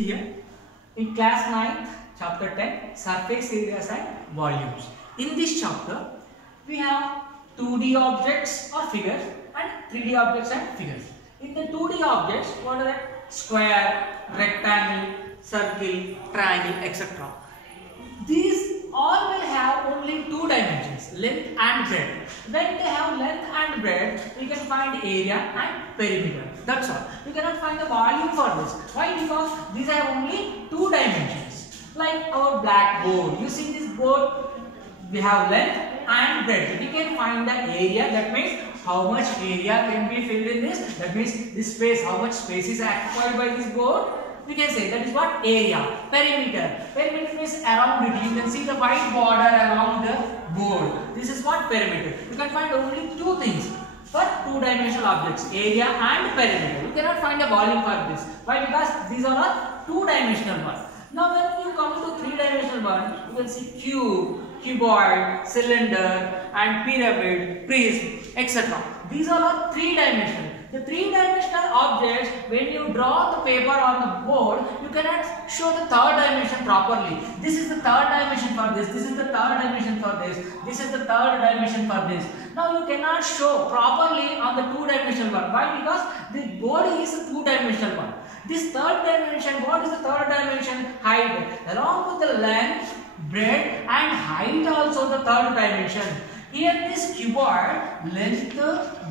See here, in class 9th, chapter 10, surface areas and volumes. In this chapter, we have 2D objects or figures and 3D objects and figures. In the 2D objects, what are that? Square, rectangle, circle, triangle, etc. These all will have only two dimensions, length and breadth. When they have length and breadth, we can find area and perimeter. That's all. We cannot find the volume for this. Why? Because these have only two dimensions. Like our blackboard. You see this board, we have length and breadth. We can find the area. That means how much area can be filled in this. That means this space, how much space is occupied by this board. We can say that is what area. Perimeter. Perimeter means around it. You can see the white border along the board. This is what perimeter. You can find only two things for two-dimensional objects, area and perimeter. You cannot find a volume for this. Why? Because these are not two-dimensional ones. Now when you come to three-dimensional one, you can see cube, cuboid, cylinder and pyramid, prism, etc. These all are three-dimensional. The three-dimensional objects, when you draw the paper on the board, you cannot show the third dimension properly. This is the third dimension for this. This is the third dimension for this. This is the third dimension for this. Now you cannot show properly on the two-dimensional one. Why? Because the board is a two-dimensional one. This third dimension, what is the third dimension? Height. Along with the length, breadth and height also the third dimension. Here this cuboid, length,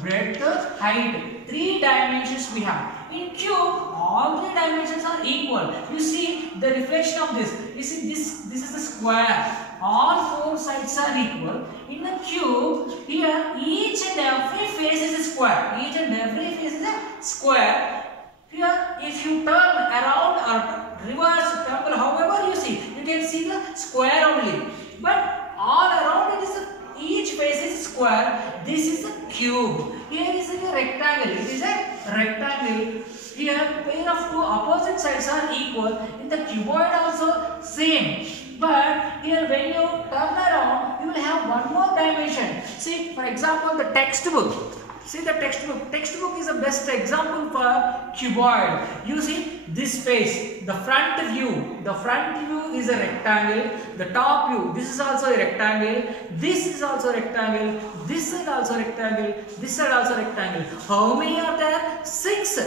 breadth, height, three dimensions we have. In cube, all three dimensions are equal. You see the reflection of this. You see this is the square. All four sides are equal. In the cube, here each and every face is a square. Each and every face is a square. Here, if you turn around or reverse, temple, however you see, you can see the square only. But all around it is each face is square. This is a cube. Here is a rectangle. It is a rectangle. Here, pair of two opposite sides are equal. In the cuboid also same. But here, when you turn around, you will have one more dimension. See, for example, the textbook. See the textbook. Textbook is the best example for cuboid. You see this face, the front view. The front view is a rectangle. The top view, this is also a rectangle. This is also a rectangle. This side also rectangle. This side also rectangle. How many are there? 6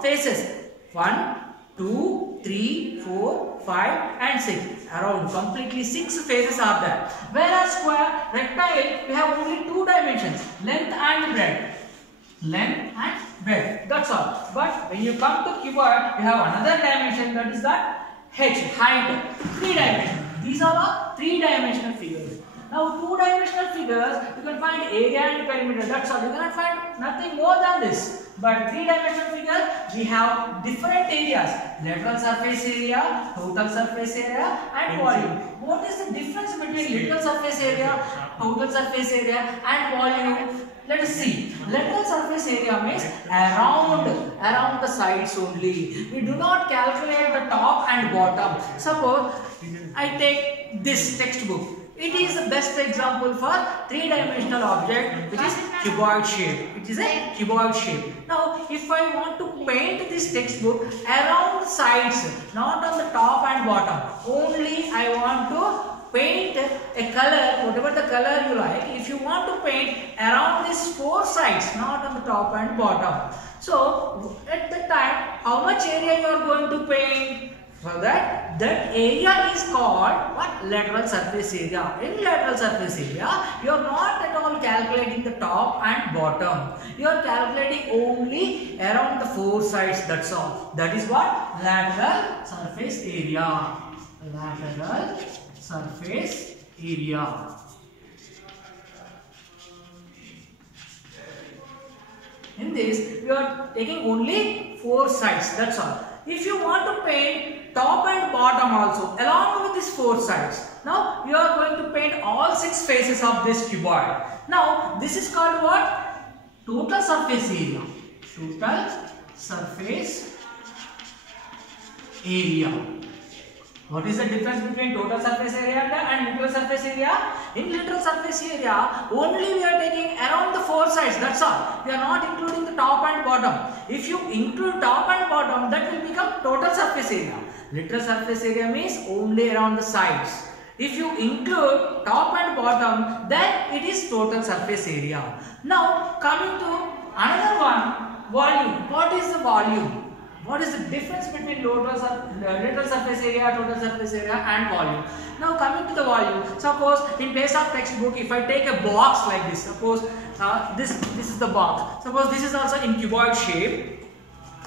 faces. 1, 2, 3, 4, 5 and 6. Around completely 6 faces are there. Whereas square, rectangle, we have only two dimensions, length and breadth. Length and breadth. That's all. But when you come to cuboid, we have another dimension, that is that h, height, 3 dimensions. These are all 3-dimensional figures. Now 2-dimensional figures, you can find area and perimeter. That's all. You cannot find nothing more than this. But 3-dimensional figure, we have different areas: lateral surface area, total surface area, and volume. What is the difference between lateral surface area, total surface area, and volume? Let us see. Lateral surface area means around the sides only. We do not calculate the top and bottom. Suppose I take this textbook. It is the best example for 3-dimensional object, which is cuboid shape. It is a cuboid shape. Now, if I want to paint this textbook around sides, not on the top and bottom, only I want to paint a color, whatever the color you like. If you want to paint around these 4 sides, not on the top and bottom. So, at the time, how much area you are going to paint? For that area is called what? Lateral surface area. In lateral surface area, you are not at all calculating the top and bottom. You are calculating only around the 4 sides. That's all. That is what? Lateral surface area. Lateral surface area. In this, you are taking only 4 sides. That's all. If you want to paint top and bottom also along with these 4 sides, now you are going to paint all 6 faces of this cuboid. Now this is called what? Total surface area. Total surface area. What is the difference between total surface area and neutral surface area? In literal surface area, only we are taking around the four sides. That's all. We are not including the top and bottom. If you include top and bottom, that will become total surface area. Literal surface area means only around the sides. If you include top and bottom, then it is total surface area. Now coming to another one, volume. What is the volume? What is the difference between literal surface area, total surface area and volume? Now coming to the volume, suppose in place of textbook, if I take a box like this, suppose this is the box. Suppose this is also in cuboid shape.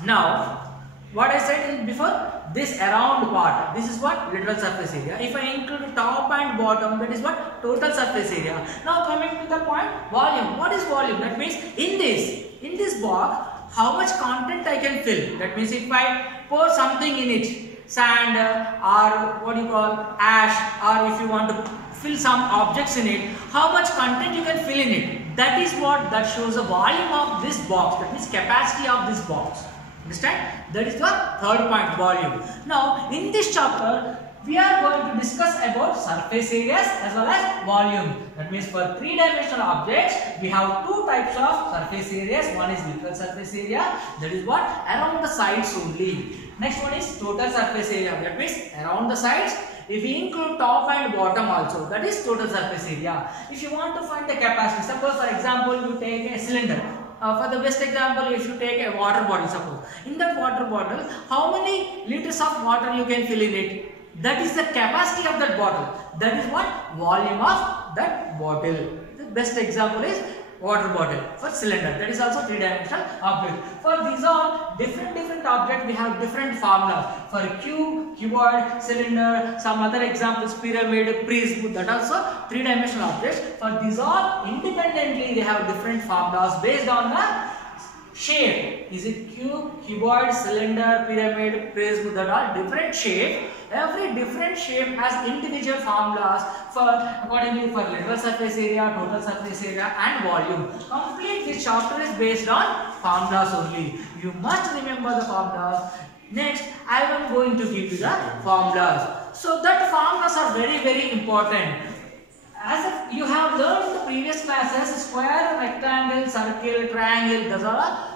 Now what I said before, this around part, this is what literal surface area. If I include top and bottom, that is what total surface area. Now coming to the point, volume. What is volume? That means in this box, how much content I can fill. That means if I pour something in it, sand or what you call ash, or if you want to fill some objects in it, how much content you can fill in it. That is what that shows the volume of this box. That means capacity of this box. Understand? That is the third point, volume. Now in this chapter we are going to discuss about surface areas as well as volume. That means for three-dimensional objects we have two types of surface areas. One is literal surface area, that is what around the sides only. Next one is total surface area, that means around the sides. If we include top and bottom also, that is total surface area. If you want to find the capacity, suppose for example you take a cylinder. For the best example, if you take a water bottle, suppose in that water bottle, how many liters of water you can fill in it? That is the capacity of that bottle. That is what volume of that bottle. The best example is water bottle. For cylinder, that is also three-dimensional object. For these all different objects, we have different formulas. For cube, cuboid, cylinder, some other examples, pyramid, prism, that also three-dimensional objects. For these all independently, they have different formulas based on the shape. Is it cube, cuboid, cylinder, pyramid, prism, that are different shape. Every different shape has individual formulas for accordingly for literal surface area, total surface area and volume. Complete this chapter is based on formulas only. You must remember the formulas. Next, I am going to give you the formulas. So that formulas are very important. As if you have learned in the previous classes, square, rectangle, circle, triangle,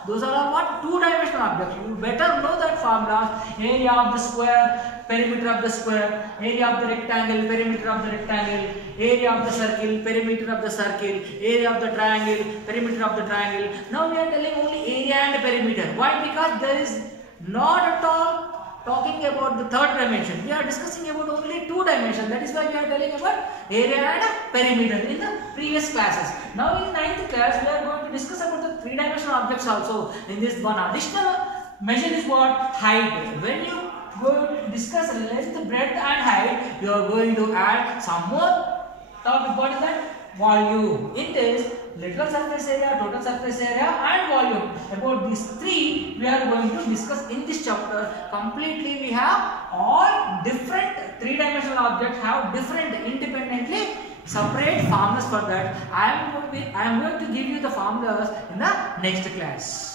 those are all what? Two-dimensional objects. You better know that formulas. Area of the square, perimeter of the square, area of the rectangle, perimeter of the rectangle, area of the circle, perimeter of the circle, area of the triangle, perimeter of the triangle. Now we are telling only area and perimeter. Why? Because there is not at all talking about the third dimension. We are discussing about only two dimensions. That is why we are telling about area and perimeter in the previous classes. Now in 9th class we are going to discuss about the three-dimensional objects also. In this one additional measure is what? Height. When you go to discuss length, breadth and height, you are going to add some more topic. What is that? Volume. In this literal surface area, total surface area and volume. About these three we are going to discuss in this chapter. Completely we have all different three-dimensional objects have different independently separate formulas for that. I am going to give you the formulas in the next class.